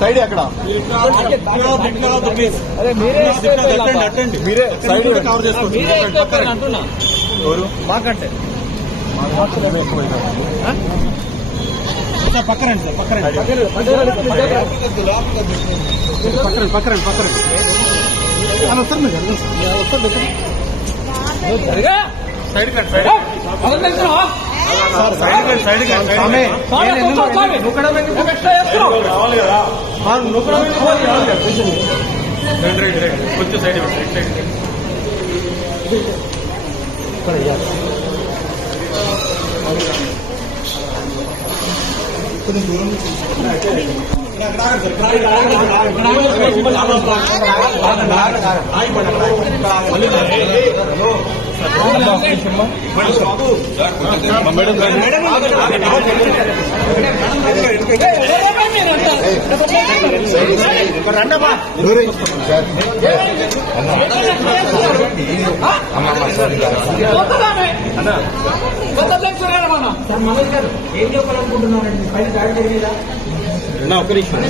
Side అక్కడ మీరే side cover చేసుకోండి. మాకంటే పక్కరండి సార్, పక్కరండి వస్తారు మీరు సైడ్ కొంచెం సైడ్ కొంచెం దూరం ఏం చెప్పాలనుకుంటున్నారండి? పైన దాడి జరిగేదా? ఒక నిమిషం